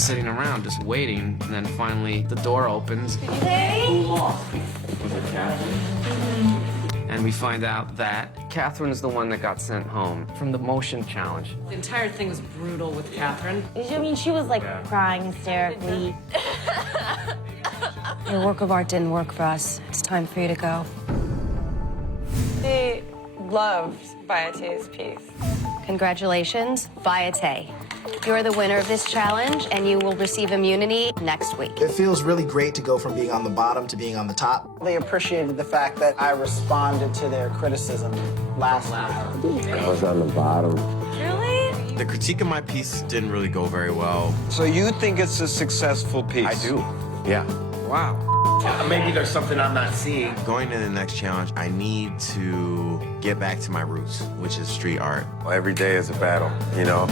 sitting around just waiting, and then finally the door opens. Hey! Was it Catherine? And we find out that Catherine's the one that got sent home from the motion challenge. The entire thing was brutal with Catherine. I mean, she was like crying hysterically. Your work of art didn't work for us. It's time for you to go. They loved Bayate's piece. Congratulations, Bayate. You're the winner of this challenge, and you will receive immunity next week. It feels really great to go from being on the bottom to being on the top. They appreciated the fact that I responded to their criticism last week. I was on the bottom. Really? The critique of my piece didn't really go very well. So you think it's a successful piece? I do, yeah. Wow. Maybe there's something I'm not seeing. Going to the next challenge, I need to get back to my roots, which is street art. Well, every day is a battle, you know?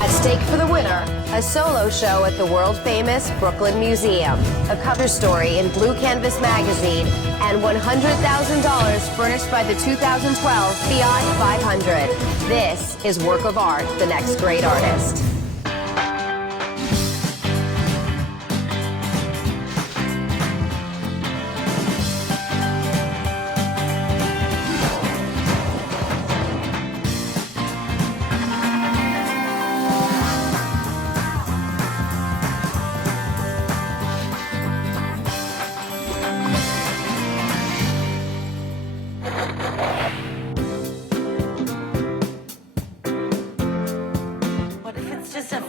At stake for the winner, a solo show at the world-famous Brooklyn Museum, a cover story in Blue Canvas magazine, and $100,000 furnished by the 2012 Fiat 500. This is Work of Art, the next great artist.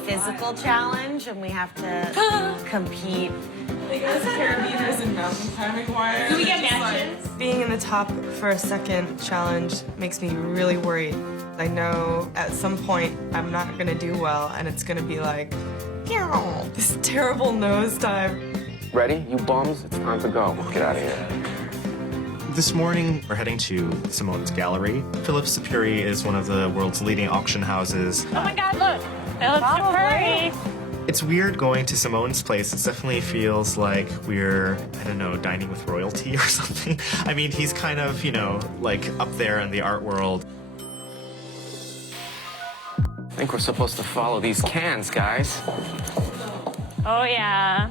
Physical challenge and we have to compete. Like us carabiners and mountain climbing wire. Do we get matches? Being in the top for a second challenge makes me really worried. I know at some point I'm not gonna do well and it's gonna be like, this terrible nosedive. Ready, you bums? It's time to go. Get out of here. This morning, we're heading to Simone's gallery. Phillips Sapiri is one of the world's leading auction houses. Oh my God, look! Phillips Sapiri! It's weird going to Simone's place. It definitely feels like we're, I don't know, dining with royalty or something. I mean, he's kind of, you know, like up there in the art world. I think we're supposed to follow these cans, guys. Oh, yeah.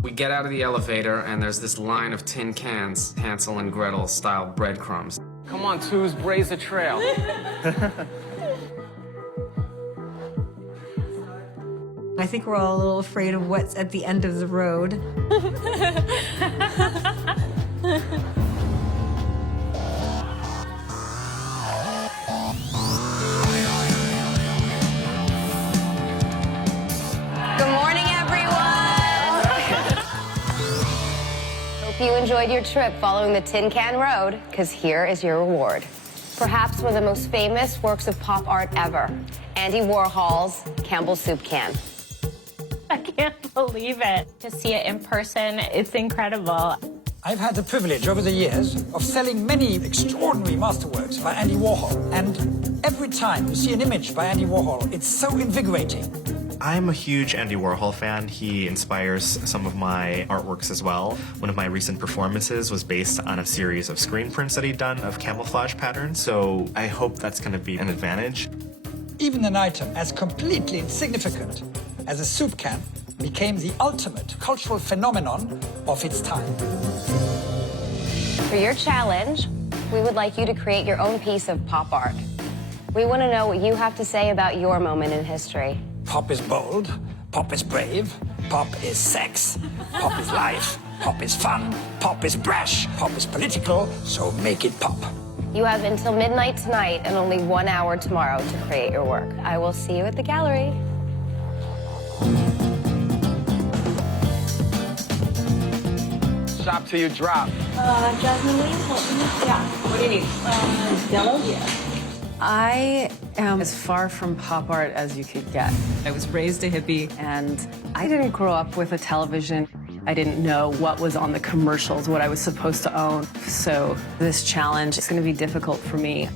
We get out of the elevator, and there's this line of tin cans, Hansel and Gretel style breadcrumbs. Come on, twos, blaze a trail. I think we're all a little afraid of what's at the end of the road. You enjoyed your trip following the Tin Can Road, because here is your reward. Perhaps one of the most famous works of pop art ever, Andy Warhol's Campbell's Soup Can. I can't believe it. To see it in person, it's incredible. I've had the privilege over the years of selling many extraordinary masterworks by Andy Warhol. And every time you see an image by Andy Warhol, it's so invigorating. I'm a huge Andy Warhol fan. He inspires some of my artworks as well. One of my recent performances was based on a series of screen prints that he'd done of camouflage patterns, so I hope that's going to be an advantage. Even an item as completely insignificant as a soup can became the ultimate cultural phenomenon of its time. For your challenge, we would like you to create your own piece of pop art. We want to know what you have to say about your moment in history. Pop is bold, pop is brave, pop is sex, pop is life, pop is fun, pop is brash, pop is political, so make it pop. You have until midnight tonight and only 1 hour tomorrow to create your work. I will see you at the gallery. Shop till you drop. Jasmine, will you help me? Yeah. What do you need? Yellow? Yeah. I am as far from pop art as you could get. I was raised a hippie, and I didn't grow up with a television. I didn't know what was on the commercials, what I was supposed to own. So this challenge is going to be difficult for me.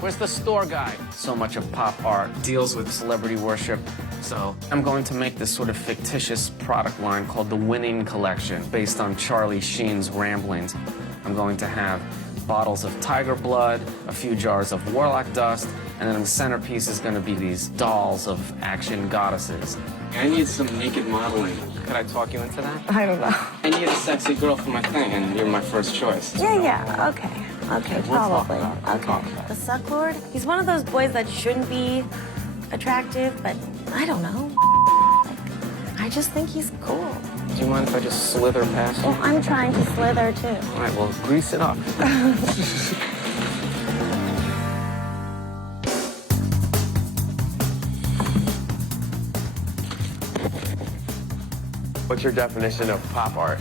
Where's the store guy? So much of pop art deals with celebrity worship. So I'm going to make this sort of fictitious product line called the Winning Collection, based on Charlie Sheen's ramblings. I'm going to have bottles of tiger blood, a few jars of warlock dust, and then the centerpiece is going to be these dolls of action goddesses. I need some naked modeling. Could I talk you into that? I don't know. I need a sexy girl for my thing, and you're my first choice. Yeah, okay. Okay, probably. Okay. The Suck Lord, he's one of those boys that shouldn't be attractive, but I don't know. I just think he's cool. Do you mind if I just slither past you? Well, I'm trying to slither, too. All right, well, grease it up. What's your definition of pop art?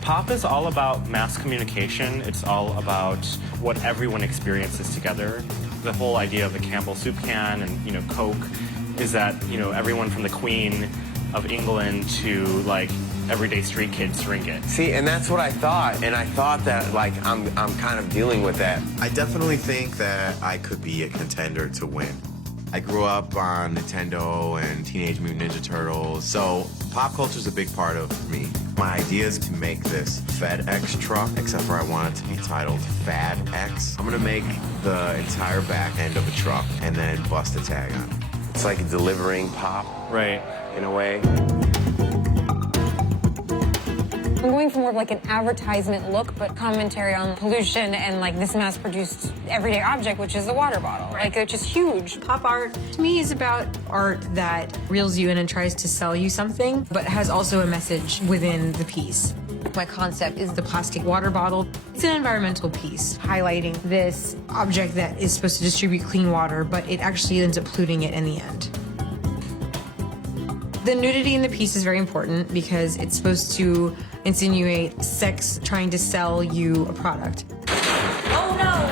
Pop is all about mass communication. It's all about what everyone experiences together. The whole idea of the Campbell soup can and, you know, Coke is that, you know, everyone from the Queen of England to, like, everyday street kids drink it. See, and that's what I thought, and I thought that, like, I'm kind of dealing with that. I definitely think that I could be a contender to win. I grew up on Nintendo and Teenage Mutant Ninja Turtles, so pop culture is a big part of me. My idea is to make this FedEx truck, except for I want it to be titled FadX. I'm gonna make the entire back end of a truck and then bust a tag on it. It's like delivering pop, right, in a way. I'm going for more of like an advertisement look, but commentary on pollution and like this mass-produced everyday object, which is the water bottle. Like, it's just huge. Pop art, to me, is about art that reels you in and tries to sell you something, but has also a message within the piece. My concept is the plastic water bottle. It's an environmental piece, highlighting this object that is supposed to distribute clean water, but it actually ends up polluting it in the end. The nudity in the piece is very important because it's supposed to insinuate sex trying to sell you a product. Oh, no!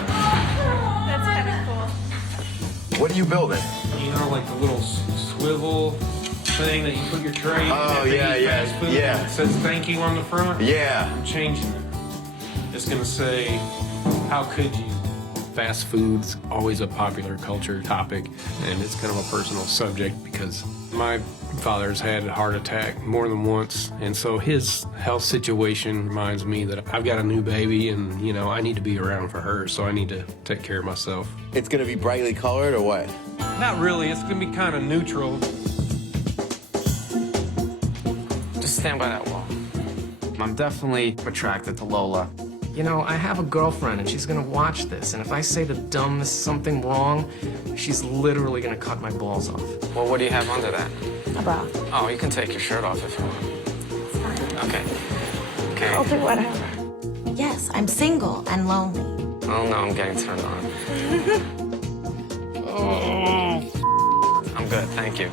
That's kind of cool. What are you building? You know, like the little swivel thing that you put your tray in. Oh, yeah. It says thank you on the front. Yeah. I'm changing it. It's gonna say, how could you? Fast food's always a popular culture topic, and it's kind of a personal subject because my father's had a heart attack more than once, and so his health situation reminds me that I've got a new baby and, you know, I need to be around for her, so I need to take care of myself. It's gonna be brightly colored or what? Not really, it's gonna be kind of neutral. Just stand by that wall. I'm definitely attracted to Lola. You know, I have a girlfriend and she's gonna watch this, and if I say the dumbest something wrong, she's literally gonna cut my balls off. Well, what do you have under that? A bra. Oh, you can take your shirt off if you want. It's fine. Okay. I'll do whatever. Yes, I'm single and lonely. Oh, no, I'm getting turned on. Oh, I'm good, thank you.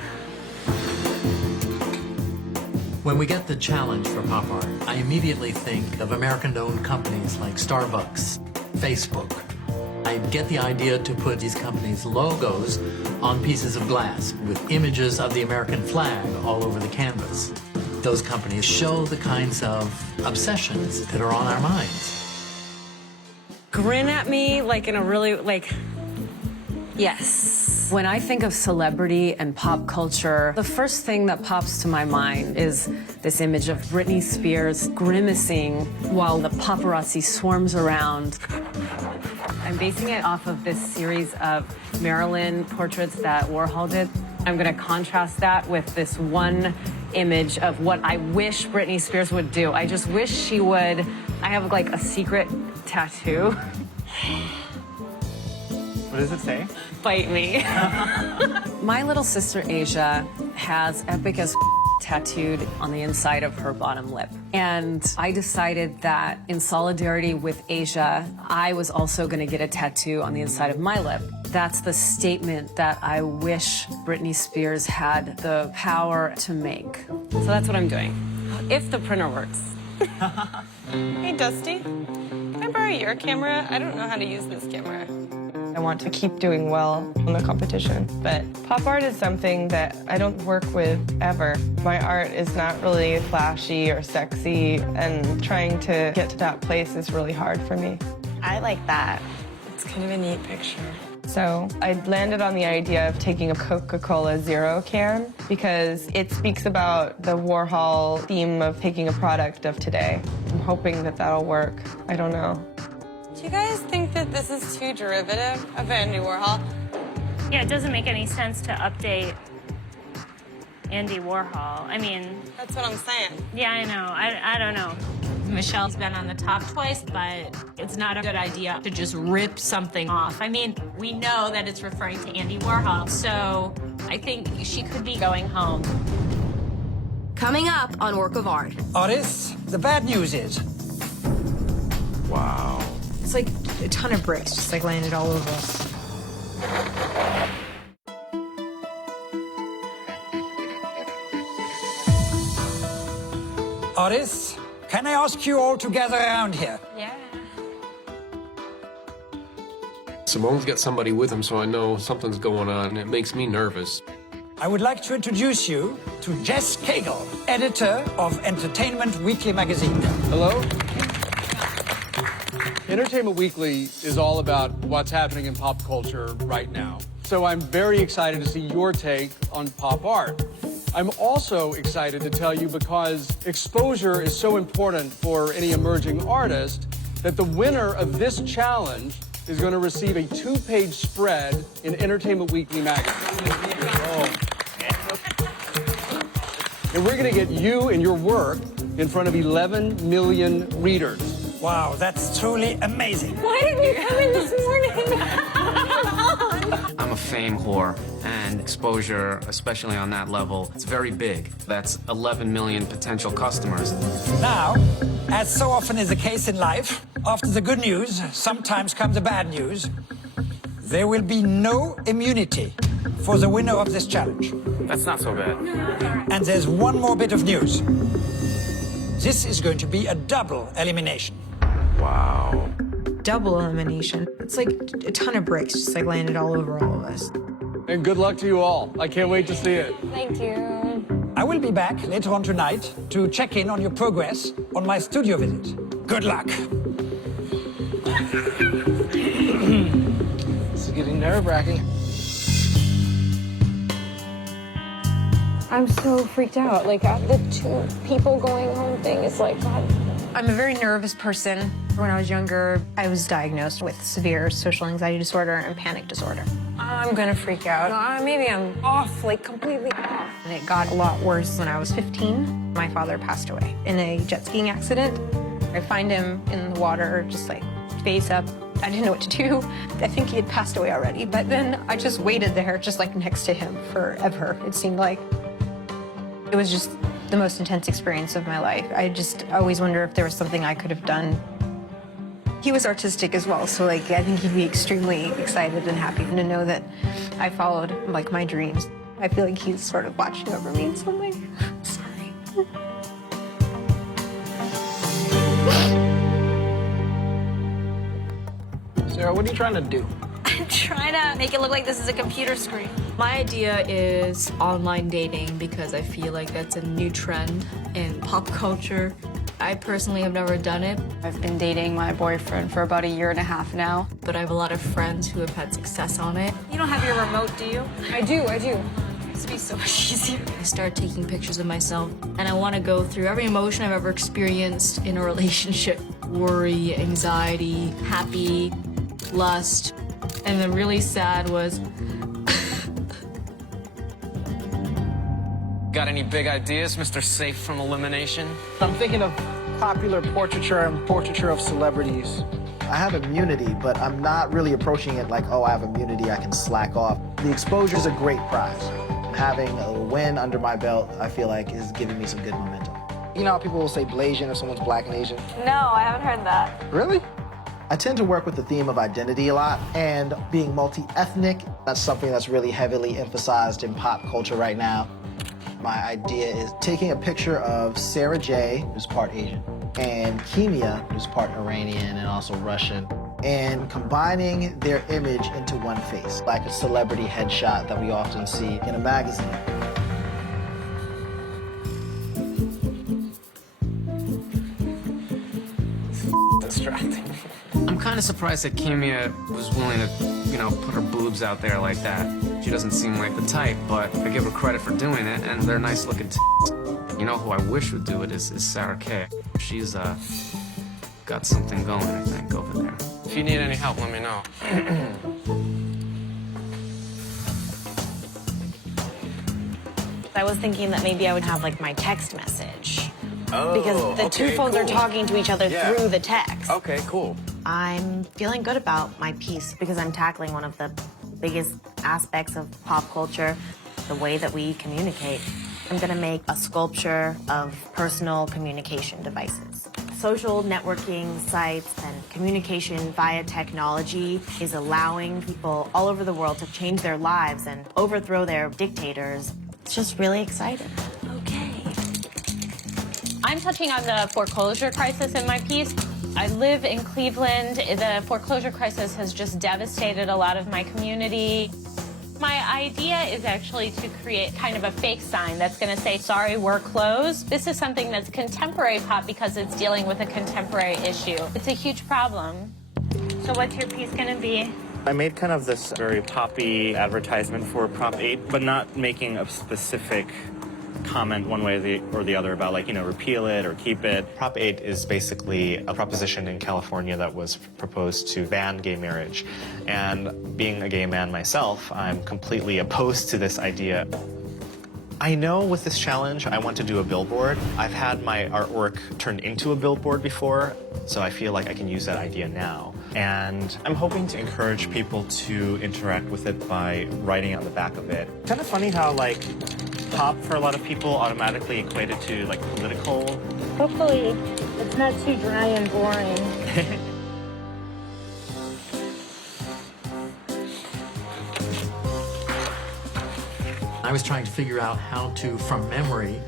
When we get the challenge for pop art, I immediately think of American-owned companies like Starbucks, Facebook. I get the idea to put these companies' logos on pieces of glass with images of the American flag all over the canvas. Those companies show the kinds of obsessions that are on our minds. Grin at me like in a really, like, yes. When I think of celebrity and pop culture, the first thing that pops to my mind is this image of Britney Spears grimacing while the paparazzi swarms around. I'm basing it off of this series of Marilyn portraits that Warhol did. I'm gonna contrast that with this one image of what I wish Britney Spears would do. I just wish she would, I have like a secret tattoo. What does it say? Bite me. My little sister Asia has epic as tattooed on the inside of her bottom lip. And I decided that in solidarity with Asia, I was also gonna get a tattoo on the inside of my lip. That's the statement that I wish Britney Spears had the power to make. So that's what I'm doing, if the printer works. Hey, Dusty. Can I borrow your camera? I don't know how to use this camera. I want to keep doing well in the competition, but pop art is something that I don't work with ever. My art is not really flashy or sexy, and trying to get to that place is really hard for me. I like that. It's kind of a neat picture. So I landed on the idea of taking a Coca-Cola Zero can because it speaks about the Warhol theme of taking a product of today and hoping that that'll work. I don't know. Do you guys think that this is too derivative of Andy Warhol? Yeah, it doesn't make any sense to update Andy Warhol. I mean... That's what I'm saying. Yeah, I know. I don't know. Michelle's been on the top twice, but it's not a good idea to just rip something off. I mean, we know that it's referring to Andy Warhol, so I think she could be going home. Coming up on Work of Art. Artists, the bad news is... Wow. It's like a ton of bricks just like landed all over us. Artists, can I ask you all to gather around here? Yeah. Simone's got somebody with him, so I know something's going on, and it makes me nervous. I would like to introduce you to Jess Cagle, editor of Entertainment Weekly magazine. Hello? Entertainment Weekly is all about what's happening in pop culture right now. So I'm very excited to see your take on pop art. I'm also excited to tell you because exposure is so important for any emerging artist that the winner of this challenge is going to receive a 2-page spread in Entertainment Weekly magazine. And we're going to get you and your work in front of 11 million readers. Wow, that's truly amazing. Why didn't you come in this morning? I'm a fame whore, and exposure, especially on that level, it's very big. That's 11 million potential customers. Now, as so often is the case in life, after the good news, sometimes comes the bad news. There will be no immunity for the winner of this challenge. That's not so bad. And there's one more bit of news. This is going to be a double elimination. Wow. Double elimination. It's like a ton of bricks just like landed all over all of us. And good luck to you all. I can't wait to see it. Thank you. I will be back later on tonight to check in on your progress on my studio visit. Good luck. This is getting nerve-wracking. I'm so freaked out. Like, the 2 people going home thing is like, God. I'm a very nervous person. When I was younger, I was diagnosed with severe social anxiety disorder and panic disorder. I'm gonna freak out. Maybe I'm off, like completely off. And it got a lot worse when I was 15. My father passed away in a jet skiing accident. I find him in the water, just like face up. I didn't know what to do. I think he had passed away already, but then I just waited there, just like next to him forever, it seemed like. It was just the most intense experience of my life. I just always wonder if there was something I could have done. He was artistic as well, so like I think he'd be extremely excited and happy to know that I followed like my dreams. I feel like he's sort of watching over me in some way. Sorry. Sarah, what are you trying to do? I'm trying to make it look like this is a computer screen. My idea is online dating because I feel like that's a new trend in pop culture. I personally have never done it. I've been dating my boyfriend for about 1.5 years now. But I have a lot of friends who have had success on it. You don't have your remote, do you? I do. This would be so much easier. I started taking pictures of myself, and I want to go through every emotion I've ever experienced in a relationship. Worry, anxiety, happy, lust. And the really sad was... Got any big ideas, Mr. Safe from Elimination? I'm thinking of popular portraiture and portraiture of celebrities. I have immunity, but I'm not really approaching it like, oh, I have immunity, I can slack off. The exposure is a great prize. And having a win under my belt, I feel like, is giving me some good momentum. You know how people will say Blasian if someone's black and Asian? No, I haven't heard that. Really? I tend to work with the theme of identity a lot, and being multi-ethnic, that's something that's really heavily emphasized in pop culture right now. My idea is taking a picture of Sarah J, who's part Asian, and Kimia, who's part Iranian and also Russian, and combining their image into one face, like a celebrity headshot that we often see in a magazine. Distracting. I'm kind of surprised that Kimia was willing to, put her boobs out there like that. She doesn't seem like the type, but I give her credit for doing it, and they're nice looking You know who I wish would do it is Sarah Kay. She's got something going, I think, over there. If you need any help, let me know. I was thinking that maybe I would have like my text message. Oh, Because the two phones are talking to each other through the text. Okay, cool. I'm feeling good about my piece because I'm tackling one of the biggest aspects of pop culture, the way that we communicate. I'm gonna make a sculpture of personal communication devices. Social networking sites and communication via technology is allowing people all over the world to change their lives and overthrow their dictators. It's just really exciting. I'm touching on the foreclosure crisis in my piece. I live in Cleveland. The foreclosure crisis has just devastated a lot of my community. My idea is actually to create kind of a fake sign that's going to say, sorry, we're closed. This is something that's contemporary pop because it's dealing with a contemporary issue. It's a huge problem. So what's your piece going to be? I made kind of this very poppy advertisement for Prop 8, but not making a specific comment one way or the other about, like, you know, repeal it or keep it. Prop 8 is basically a proposition in California that was proposed to ban gay marriage. And being a gay man myself, I'm completely opposed to this idea. I know with this challenge, I want to do a billboard. I've had my artwork turned into a billboard before, so I feel like I can use that idea now. And I'm hoping to encourage people to interact with it by writing on the back of it. Kind of funny how, like, pop for a lot of people automatically equated to, like, political. Hopefully, it's not too dry and boring. I was trying to figure out how to, from memory,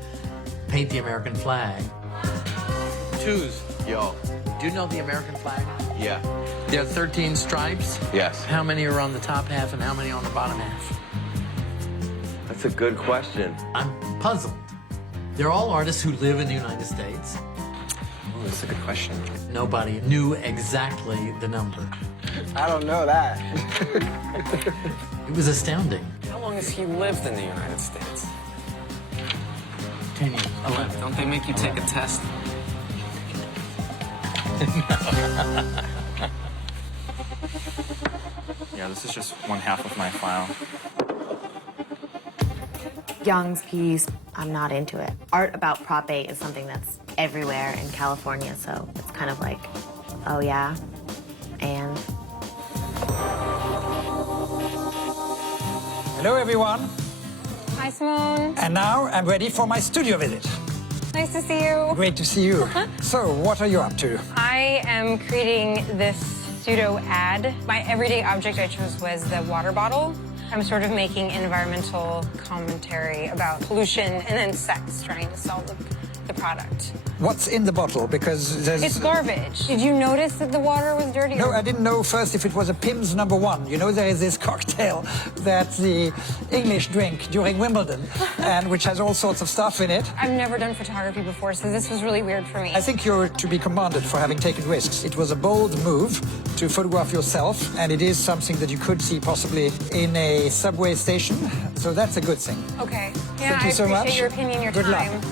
paint the American flag. Twos. Yo. Do you know the American flag? Yeah. There are 13 stripes. Yes. How many are on the top half and how many on the bottom half? That's a good question. I'm puzzled. They're all artists who live in the United States. Oh, that's a good question. Nobody knew exactly the number. I don't know that. It was astounding. How long has he lived in the United States? 10 years. 11. Don't they make you take a test? Yeah, this is just one half of my file. Young's piece, I'm not into it. Art about Prop 8 is something that's everywhere in California, so it's kind of like, oh yeah, and... Hello, everyone. Hi, Simone. And now I'm ready for my studio visit. Nice to see you. Great to see you. So, what are you up to? I am creating this pseudo ad. My everyday object I chose was the water bottle. I'm sort of making environmental commentary about pollution and then sex, trying to sell the product. What's in the bottle? Because there's... It's garbage. Did you notice that the water was dirty? No, I didn't know first if it was a Pimm's #1. You know, there is this cocktail that the English drink during Wimbledon, and which has all sorts of stuff in it. I've never done photography before, so this was really weird for me. I think you're to be commended for having taken risks. It was a bold move to photograph yourself, and it is something that you could see possibly in a subway station, so that's a good thing. Okay. Yeah, Thank you so I appreciate much. your opinion, your Good time. luck.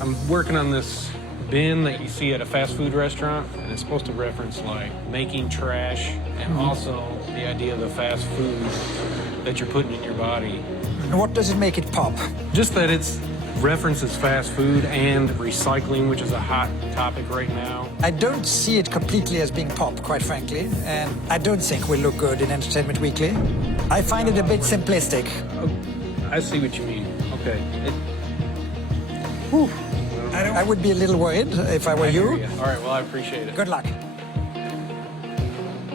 I'm working on this bin that you see at a fast food restaurant, and it's supposed to reference like making trash and also the idea of the fast food that you're putting in your body. And what does it make it pop? Just that it's references fast food and recycling, which is a hot topic right now. I don't see it completely as being pop, quite frankly, and I don't think will look good in Entertainment Weekly. I find it a bit simplistic. Oh, I see what you mean. Okay. I would be a little worried if I were you. All right, well, I appreciate it. Good luck.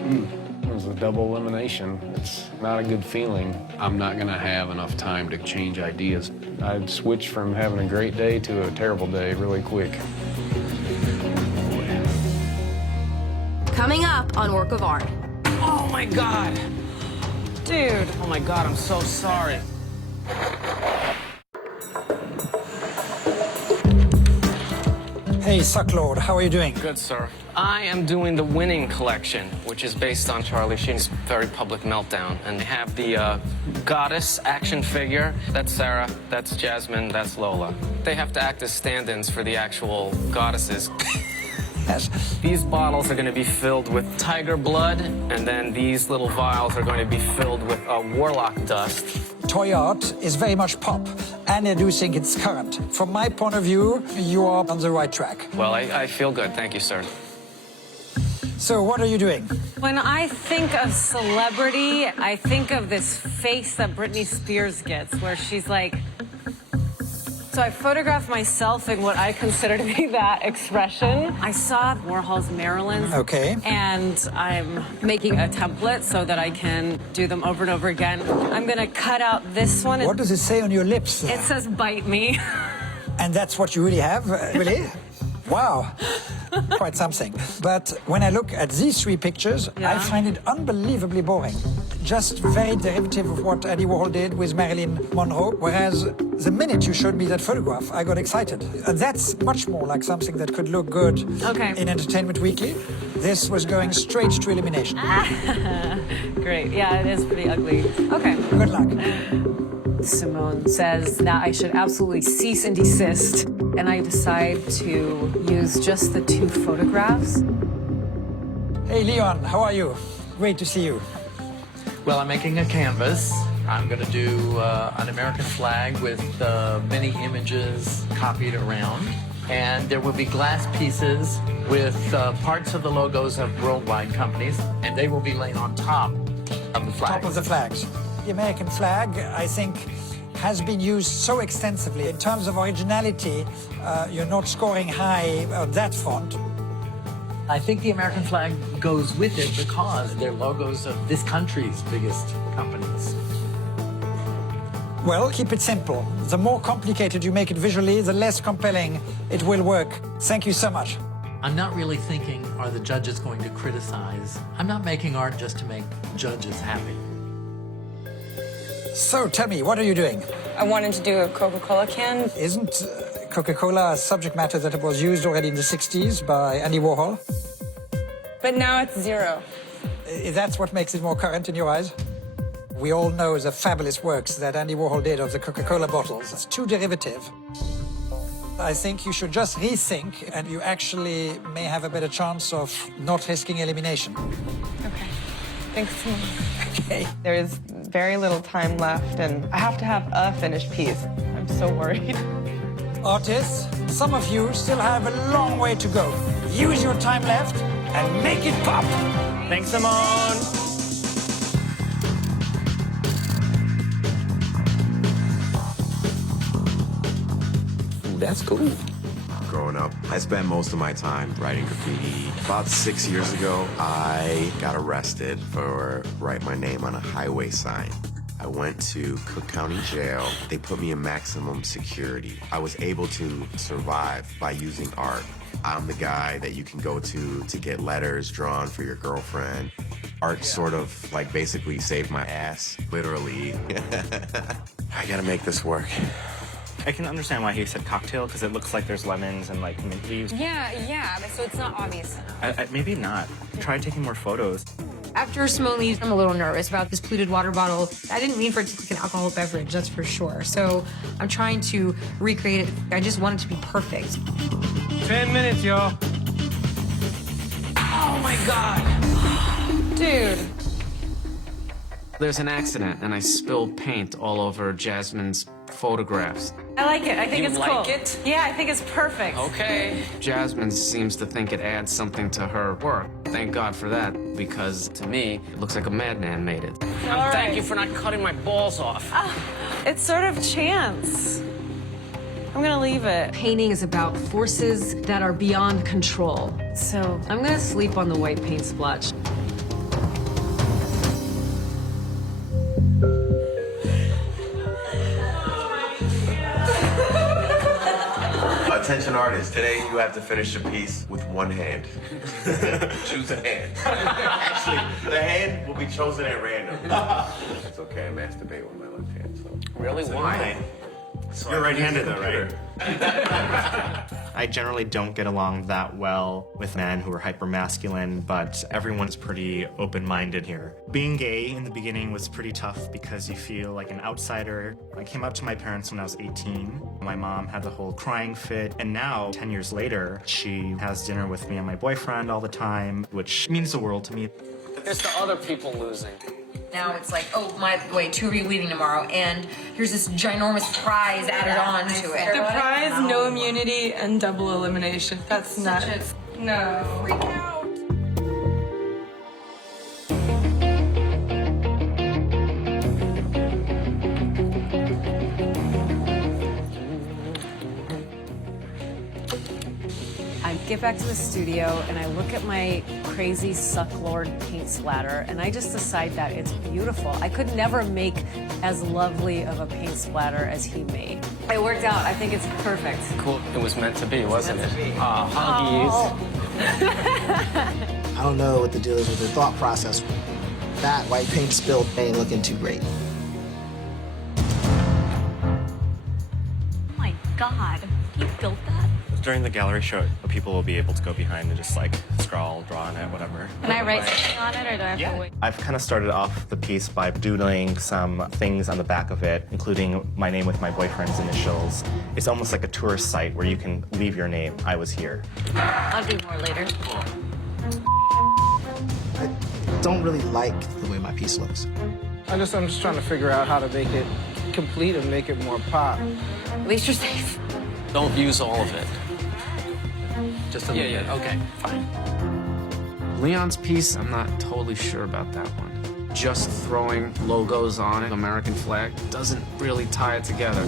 It was a double elimination. It's not a good feeling. I'm not going to have enough time to change ideas. I'd switch from having a great day to a terrible day really quick. Coming up on Work of Art. Oh my God! Dude. Oh my God, I'm so sorry. Hey, Sucklord, how are you doing? Good, sir. I am doing the Winning Collection, which is based on Charlie Sheen's very public meltdown. And they have the goddess action figure. That's Sarah, that's Jasmine, that's Lola. They have to act as stand-ins for the actual goddesses. Yes. These bottles are going to be filled with tiger blood, and then these little vials are going to be filled with warlock dust. Toy art is very much pop, and I do think it's current. From my point of view, you are on the right track. Well, I feel good. Thank you, sir. So what are you doing? When I think of celebrity, I think of this face that Britney Spears gets, where she's like... So I photographed myself in what I consider to be that expression. I saw Warhol's Marilyn. Okay. And I'm making a template so that I can do them over and over again. I'm gonna cut out this one. What does it say on your lips? It says, "Bite me." And that's what you really have? Really? Wow. Quite something. But when I look at these three pictures, I find it unbelievably boring. Just very derivative of what Andy Warhol did with Marilyn Monroe, whereas the minute you showed me that photograph, I got excited. And that's much more like something that could look good in Entertainment Weekly. This was going straight to elimination. Great. Yeah, it is pretty ugly. Okay. Good luck. Simone says that I should absolutely cease and desist, and I decide to use just the two photographs. Hey, Leon, how are you? Great to see you. Well, I'm making a canvas. I'm going to do an American flag with many images copied around. And there will be glass pieces with parts of the logos of worldwide companies, and they will be laid on top of the flags. Top of the flags. The American flag, I think, has been used so extensively. In terms of originality, you're not scoring high on that front. I think the American flag goes with it because they're logos of this country's biggest companies. Well, keep it simple. The more complicated you make it visually, the less compelling it will work. Thank you so much. I'm not really thinking, are the judges going to criticize? I'm not making art just to make judges happy. So tell me, what are you doing? I wanted to do a Coca-Cola can. Isn't Coca-Cola a subject matter that was used already in the 60s by Andy Warhol? But now it's zero. That's what makes it more current in your eyes? We all know the fabulous works that Andy Warhol did of the Coca-Cola bottles. It's too derivative. I think you should just rethink, and you actually may have a better chance of not risking elimination. Okay. Thanks so much. Okay. There is very little time left, and I have to have a finished piece. I'm so worried. Artists, some of you still have a long way to go. Use your time left and make it pop. Thanks, Simone. Ooh, that's cool. Growing up, I spent most of my time writing graffiti. About 6 years ago, I got arrested for writing my name on a highway sign. I went to Cook County Jail. They put me in maximum security. I was able to survive by using art. I'm the guy that you can go to get letters drawn for your girlfriend. Art sort of like basically saved my ass, literally. I gotta make this work. I can understand why he said cocktail, because it looks like there's lemons and like mint leaves. Yeah, but so it's not obvious enough. Maybe not. Try taking more photos. After Simone leaves, I'm a little nervous about this polluted water bottle. I didn't mean for it to look like an alcoholic beverage, that's for sure. So I'm trying to recreate it. I just want it to be perfect. 10 minutes, y'all. Oh my God. Dude. There's an accident, and I spilled paint all over Jasmine's photographs. I like it. I think it's cool. You like it? Yeah, I think it's perfect. Okay. Jasmine seems to think it adds something to her work. Thank God for that, because to me, it looks like a madman made it. Thank you for not cutting my balls off. It's sort of chance. I'm gonna leave it. Painting is about forces that are beyond control. So I'm gonna sleep on the white paint splotch. Attention artists, today you have to finish a piece with one hand. Choose a hand. Actually, the hand will be chosen at random. It's okay, I masturbate with my left hand, so. Really? Why? You're right-handed though, right? I generally don't get along that well with men who are hyper-masculine, but everyone's pretty open-minded here. Being gay in the beginning was pretty tough because you feel like an outsider. I came out to my parents when I was 18. My mom had the whole crying fit, and now, 10 years later, she has dinner with me and my boyfriend all the time, which means the world to me. It's the other people losing. Now it's like, oh, by the way, 2 of you leaving tomorrow, and here's this ginormous prize added on to it. The prize, no immunity, and double elimination. That's nuts. No. Freak out. I get back to the studio and I look at my crazy sucklord paint splatter and I just decide that it's beautiful. I could never make as lovely of a paint splatter as he made. It worked out. I think it's perfect. Cool. It was meant to be, wasn't it? Huggies. I don't know what the deal is with their thought process. That white paint spill ain't looking too great. Oh my God, you built that? During the gallery show, people will be able to go behind and just like scrawl, draw on it, whatever. Can I write something on it, or do I have to wait? I've kind of started off the piece by doodling some things on the back of it, including my name with my boyfriend's initials. It's almost like a tourist site where you can leave your name. I was here. I'll do more later. I don't really like the way my piece looks. I'm just trying to figure out how to make it complete and make it more pop. At least you're safe. Don't use all of it. Just a little bit. Okay, fine. Leon's piece, I'm not totally sure about that one. Just throwing logos on it, American flag, doesn't really tie it together.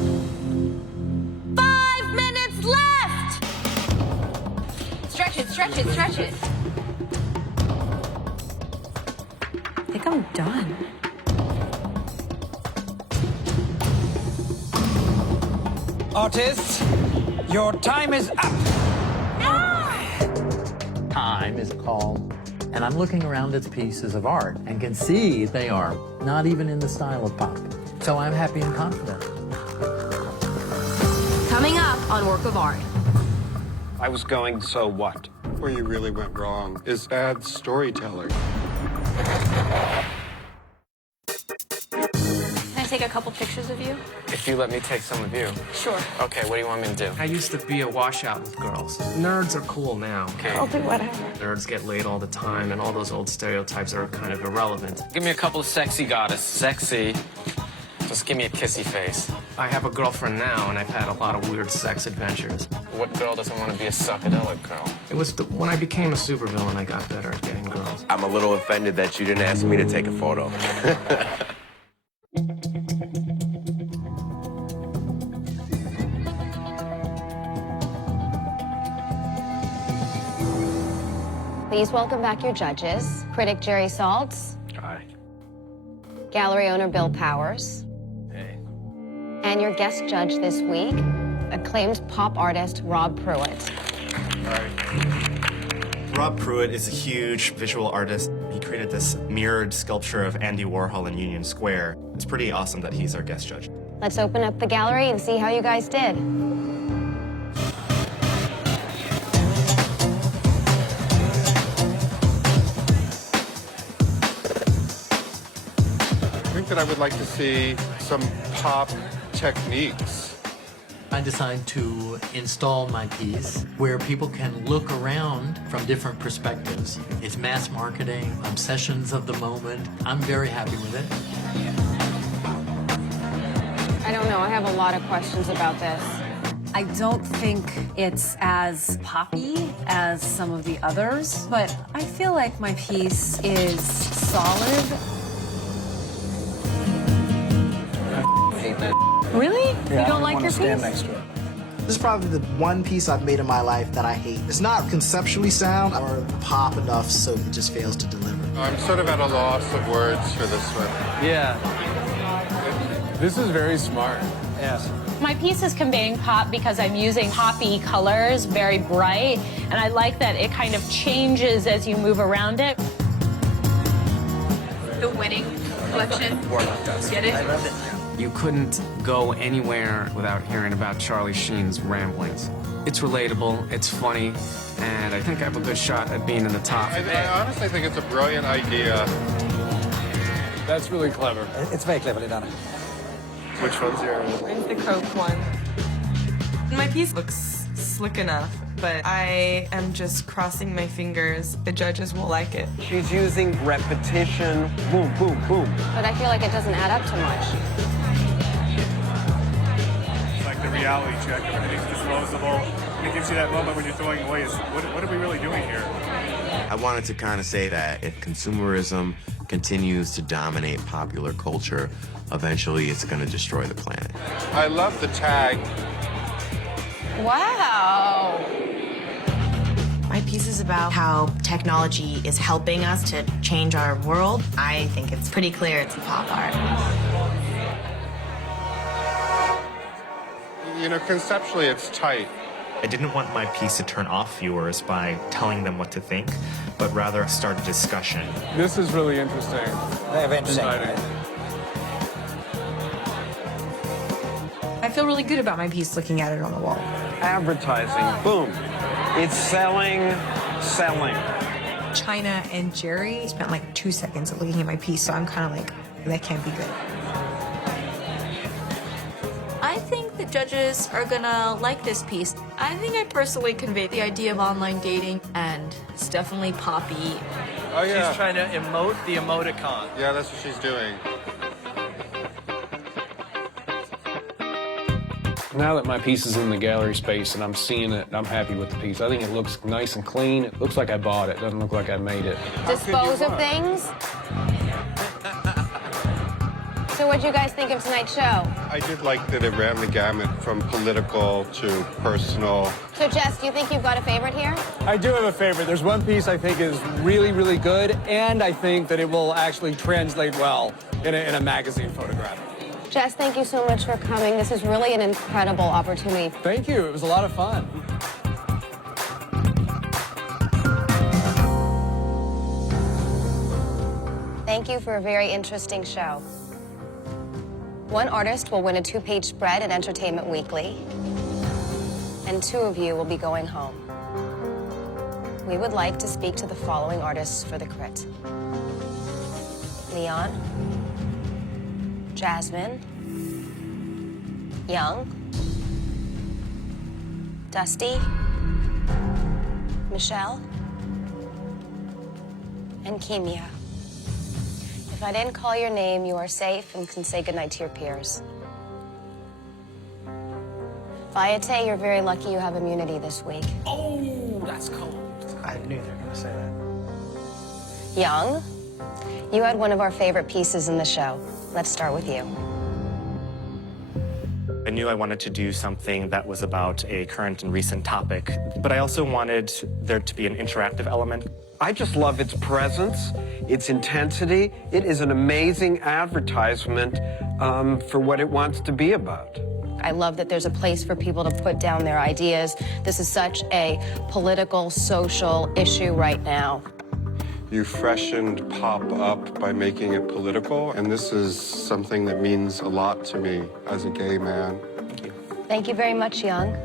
5 minutes left! Stretch it, stretch it, stretch it. I think I'm done. Artists, your time is up. Time is called, and I'm looking around at pieces of art and can see they are not even in the style of pop. So I'm happy and confident. Coming up on Work of Art. I was going, so what? Where you really went wrong is add storytelling. Can I take a couple pictures of you? If you let me take some of you. Sure. Okay, what do you want me to do? I used to be a washout with girls. Nerds are cool now, okay? I'll do whatever. Nerds get laid all the time, and all those old stereotypes are kind of irrelevant. Give me a couple of sexy goddesses. Sexy. Just give me a kissy face. I have a girlfriend now, and I've had a lot of weird sex adventures. What girl doesn't want to be a psychedelic girl? It was when I became a supervillain, I got better at getting girls. I'm a little offended that you didn't ask me to take a photo. Please welcome back your judges. Critic Jerry Saltz. Hi. Gallery owner Bill Powers. Hey. And your guest judge this week, acclaimed pop artist Rob Pruitt. Rob Pruitt is a huge visual artist. He created this mirrored sculpture of Andy Warhol in Union Square. It's pretty awesome that he's our guest judge. Let's open up the gallery and see how you guys did. I think that I would like to see some pop techniques. I decided to install my piece where people can look around from different perspectives. It's mass marketing, obsessions of the moment. I'm very happy with it. I don't know, I have a lot of questions about this. I don't think it's as poppy as some of the others, but I feel like my piece is solid. I hate that. Really? Yeah, You don't like your stand piece? next to it. This is probably the one piece I've made in my life that I hate. It's not conceptually sound or pop enough, so it just fails to deliver. I'm sort of at a loss of words for this one. Yeah. This is very smart. Yes. My piece is conveying pop because I'm using poppy colors, very bright, and I like that it kind of changes as you move around it. The wedding collection. Get it? You couldn't go anywhere without hearing about Charlie Sheen's ramblings. It's relatable, it's funny, and I think I have a good shot at being in the top. I honestly think it's a brilliant idea. That's really clever. It's very cleverly done. Which one's yours? Mine's the Coke one. My piece looks slick enough, but I am just crossing my fingers. The judges will like it. She's using repetition, boom, boom, boom. But I feel like it doesn't add up to much. It's like the reality check. Everything's disposable. It gives you that moment when you're throwing away is, what are we really doing here? I wanted to kind of say that if consumerism continues to dominate popular culture, eventually it's going to destroy the planet. I love the tag. Wow. My piece is about how technology is helping us to change our world. I think it's pretty clear it's pop art. You know, conceptually it's tight. I didn't want my piece to turn off viewers by telling them what to think, but rather start a discussion. This is really interesting. Very interesting. I feel really good about my piece looking at it on the wall. Advertising, boom. It's selling. China and Jerry spent like 2 seconds looking at my piece, so I'm kind of like, that can't be good. I think the judges are gonna like this piece. I think I personally conveyed the idea of online dating, and it's definitely poppy. Oh, yeah. She's trying to emote the emoticon. Yeah, that's what she's doing. Now that my piece is in the gallery space and I'm seeing it, I'm happy with the piece. I think it looks nice and clean. It looks like I bought it. It doesn't look like I made it. Dispose of things. So what'd you guys think of tonight's show? I did like that it ran the gamut from political to personal. So Jess, do you think you've got a favorite here? I do have a favorite. There's one piece I think is really, really good, and I think that it will actually translate well in a magazine photograph. Jess, thank you so much for coming. This is really an incredible opportunity. Thank you. It was a lot of fun. Thank you for a very interesting show. One artist will win a 2-page spread at Entertainment Weekly, and 2 of you will be going home. We would like to speak to the following artists for the crit. Leon, Jasmine, Young, Dusty, Michelle, and Kimia. If I didn't call your name, you are safe and can say goodnight to your peers. Viate, you're very lucky you have immunity this week. Oh, that's cold. I knew they were going to say that. Young, you had one of our favorite pieces in the show. Let's start with you. I knew I wanted to do something that was about a current and recent topic, but I also wanted there to be an interactive element. I just love its presence, its intensity. It is an amazing advertisement for what it wants to be about. I love that there's a place for people to put down their ideas. This is such a political, social issue right now. You freshened pop up by making it political, and this is something that means a lot to me as a gay man. Thank you. Thank you very much, Young.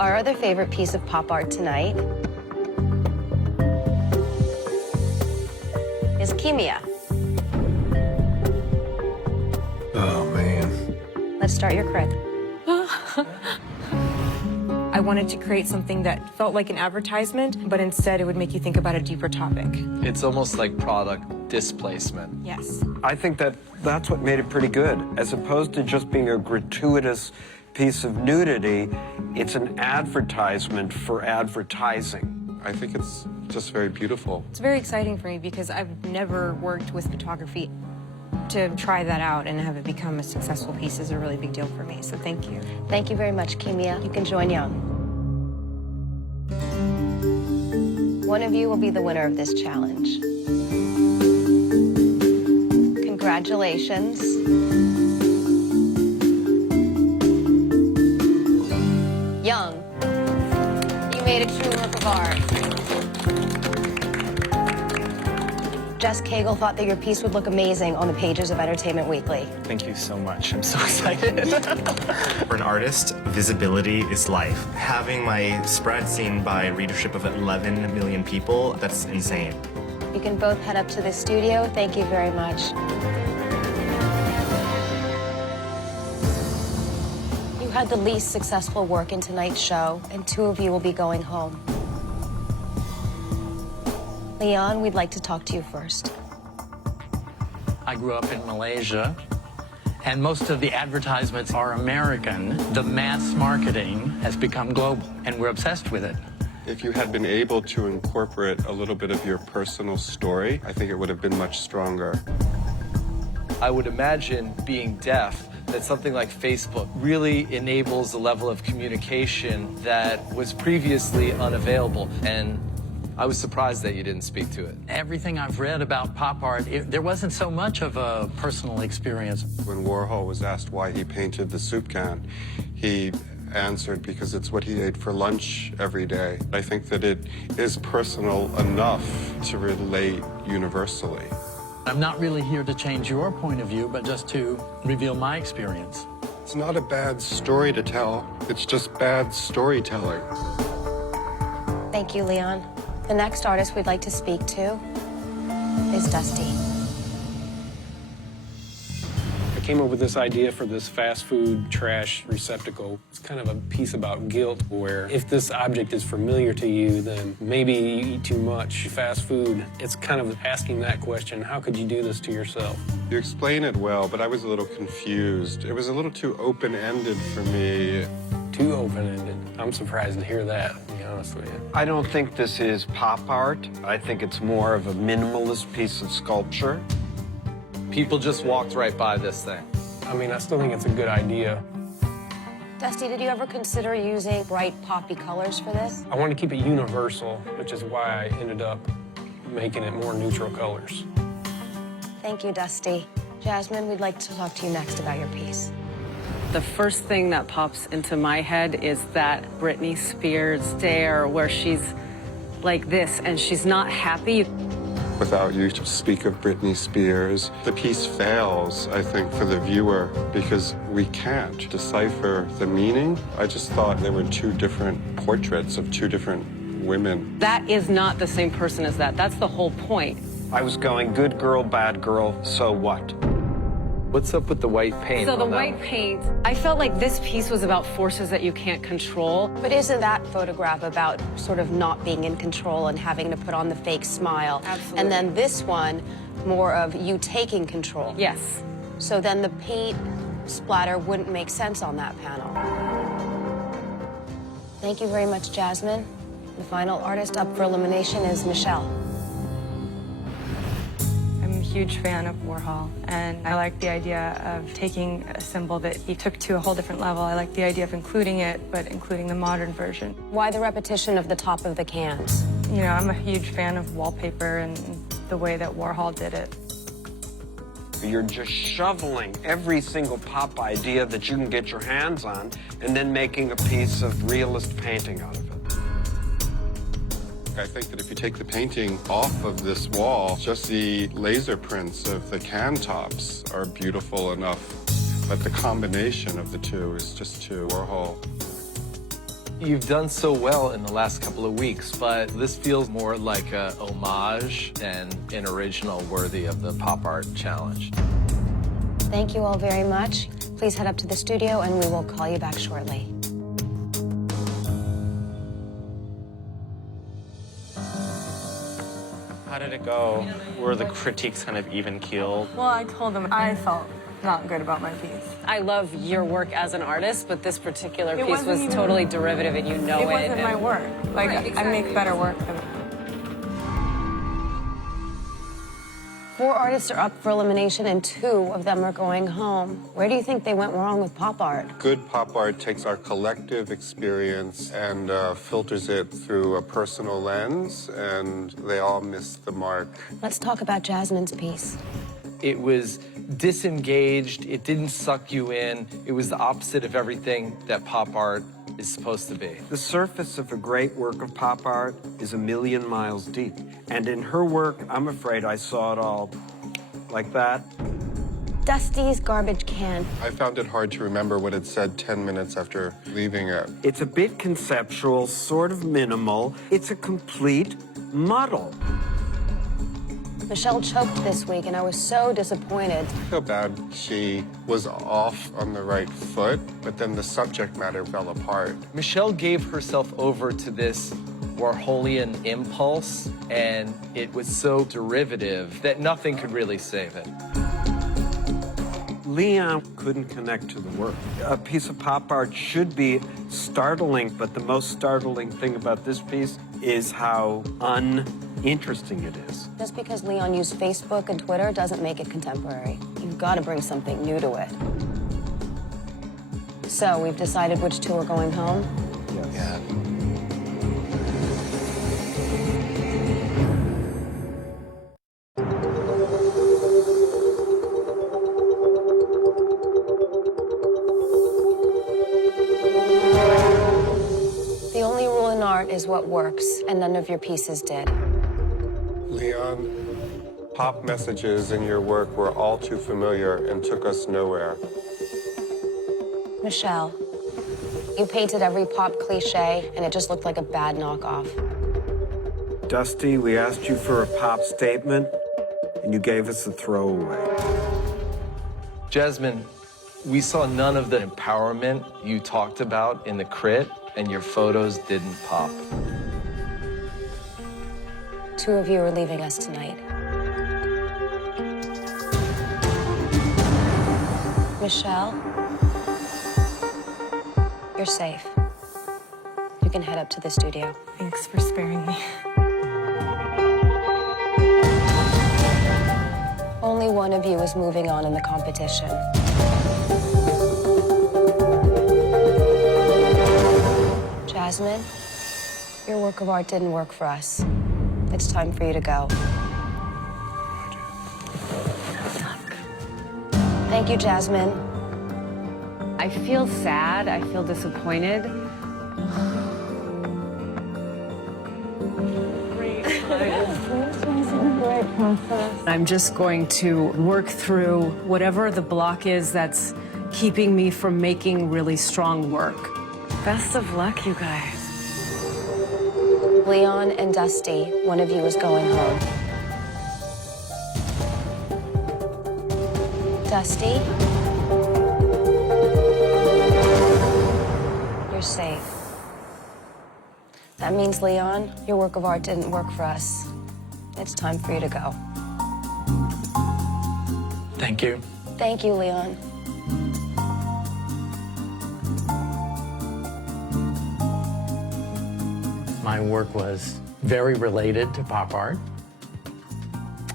Our other favorite piece of pop art tonight is Kimia. Oh, man. Let's start your crit. I wanted to create something that felt like an advertisement, but instead it would make you think about a deeper topic. It's almost like product displacement. Yes. I think that that's what made it pretty good. As opposed to just being a gratuitous piece of nudity, it's an advertisement for advertising. I think it's just very beautiful. It's very exciting for me because I've never worked with photography. To try that out and have it become a successful piece is a really big deal for me, so thank you. Thank you very much, Kimia. You can join Young. One of you will be the winner of this challenge. Congratulations. Young, you made a true work of art. Jess Cagle thought that your piece would look amazing on the pages of Entertainment Weekly. Thank you so much. I'm so excited. For an artist, visibility is life. Having my spread seen by a readership of 11 million people, that's insane. You can both head up to the studio. Thank you very much. You had the least successful work in tonight's show, and 2 of you will be going home. Leon, we'd like to talk to you first. I grew up in Malaysia, and most of the advertisements are American. The mass marketing has become global, and we're obsessed with it. If you had been able to incorporate a little bit of your personal story, I think it would have been much stronger. I would imagine, being deaf, that something like Facebook really enables a level of communication that was previously unavailable. And I was surprised that you didn't speak to it. Everything I've read about pop art, there wasn't so much of a personal experience. When Warhol was asked why he painted the soup can, he answered because it's what he ate for lunch every day. I think that it is personal enough to relate universally. I'm not really here to change your point of view, but just to reveal my experience. It's not a bad story to tell. It's just bad storytelling. Thank you, Leon. The next artist we'd like to speak to is Dusty. I came up with this idea for this fast food trash receptacle. It's kind of a piece about guilt, where if this object is familiar to you, then maybe you eat too much fast food. It's kind of asking that question, how could you do this to yourself? You explain it well, but I was a little confused. It was a little too open-ended for me. Too open-ended. I'm surprised to hear that, to be honest with you. I don't think this is pop art. I think it's more of a minimalist piece of sculpture. People just walked right by this thing. I mean, I still think it's a good idea. Dusty, did you ever consider using bright poppy colors for this? I wanted to keep it universal, which is why I ended up making it more neutral colors. Thank you, Dusty. Jasmine, we'd like to talk to you next about your piece. The first thing that pops into my head is that Britney Spears stare where she's like this and she's not happy. Without you to speak of Britney Spears, the piece fails, I think, for the viewer because we can't decipher the meaning. I just thought there were 2 different portraits of 2 different women. That is not the same person as that. That's the whole point. I was going good girl, bad girl, so what? What's up with the white paint? So the white paint, I felt like this piece was about forces that you can't control. But isn't that photograph about sort of not being in control and having to put on the fake smile? Absolutely. And then this one, more of you taking control. Yes. So then the paint splatter wouldn't make sense on that panel. Thank you very much, Jasmine. The final artist up for elimination is Michelle. I'm a huge fan of Warhol, and I like the idea of taking a symbol that he took to a whole different level. I like the idea of including it, but including the modern version. Why the repetition of the top of the cans? You know, I'm a huge fan of wallpaper and the way that Warhol did it. You're just shoveling every single pop idea that you can get your hands on and then making a piece of realist painting out of it. I think that if you take the painting off of this wall, just the laser prints of the can tops are beautiful enough. But the combination of the 2 is just too Warhol. You've done so well in the last couple of weeks, but this feels more like a homage than an original worthy of the pop art challenge. Thank you all very much. Please head up to the studio and we will call you back shortly. How did it go? Were the critiques kind of even-keeled? Well, I told them I felt not good about my piece. I love your work as an artist, but this particular It piece was wasn't even- totally derivative and you know it. It wasn't my work. Like, Right, I exactly. make better work than 4 artists are up for elimination and 2 of them are going home. Where do you think they went wrong with pop art? Good pop art takes our collective experience and filters it through a personal lens, and they all missed the mark. Let's talk about Jasmine's piece. It was disengaged, it didn't suck you in, it was the opposite of everything that pop art is supposed to be. The surface of a great work of pop art is 1,000,000 miles deep. And in her work, I'm afraid I saw it all like that. Dusty's garbage can. I found it hard to remember what it said 10 minutes after leaving it. It's a bit conceptual, sort of minimal. It's a complete muddle. Michelle choked this week, and I was so disappointed. I feel bad she was off on the right foot, but then the subject matter fell apart. Michelle gave herself over to this Warholian impulse, and it was so derivative that nothing could really save it. Leon couldn't connect to the work. A piece of pop art should be startling, but the most startling thing about this piece is how uninteresting it is. Just because Leon used Facebook and Twitter doesn't make it contemporary. You've got to bring something new to it. So, we've decided which two are going home? Yes. The only rule in art is what works, and none of your pieces did. Leon, pop messages in your work were all too familiar and took us nowhere. Michelle, you painted every pop cliche, and it just looked like a bad knockoff. Dusty, we asked you for a pop statement, and you gave us a throwaway. Jasmine, we saw none of the empowerment you talked about in the crit, and your photos didn't pop. Two of you are leaving us tonight. Michelle, you're safe. You can head up to the studio. Thanks for sparing me. Only one of you is moving on in the competition. Jasmine, your work of art didn't work for us. It's time for you to go. Thank you, Jasmine. I feel sad. I feel disappointed. I'm just going to work through whatever the block is that's keeping me from making really strong work. Best of luck, you guys. Leon and Dusty, one of you is going home. Dusty? You're safe. That means, Leon, your work of art didn't work for us. It's time for you to go. Thank you. Thank you, Leon. My work was very related to pop art,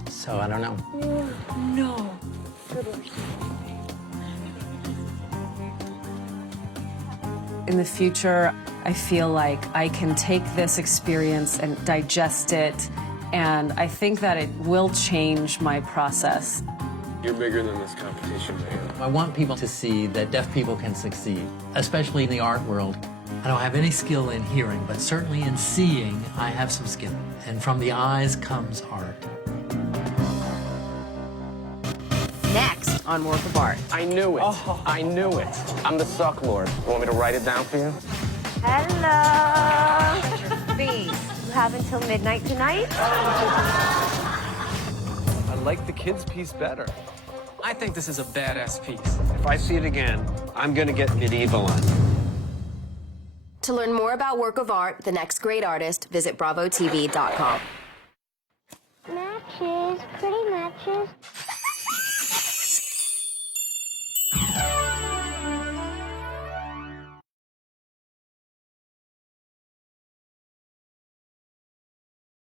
so I don't know. No. In the future, I feel like I can take this experience and digest it, and I think that it will change my process. You're bigger than this competition, man. I want people to see that deaf people can succeed, especially in the art world. I don't have any skill in hearing, but certainly in seeing, I have some skill. And from the eyes comes art. Next on Work of Art. I knew it. Oh. I knew it. I'm the suck lord. You want me to write it down for you? Hello. Please, you have until midnight tonight. I like the kids' piece better. I think this is a badass piece. If I see it again, I'm gonna get medieval on it. To learn more about Work of Art, the next great artist, visit BravoTV.com. Matches, pretty matches.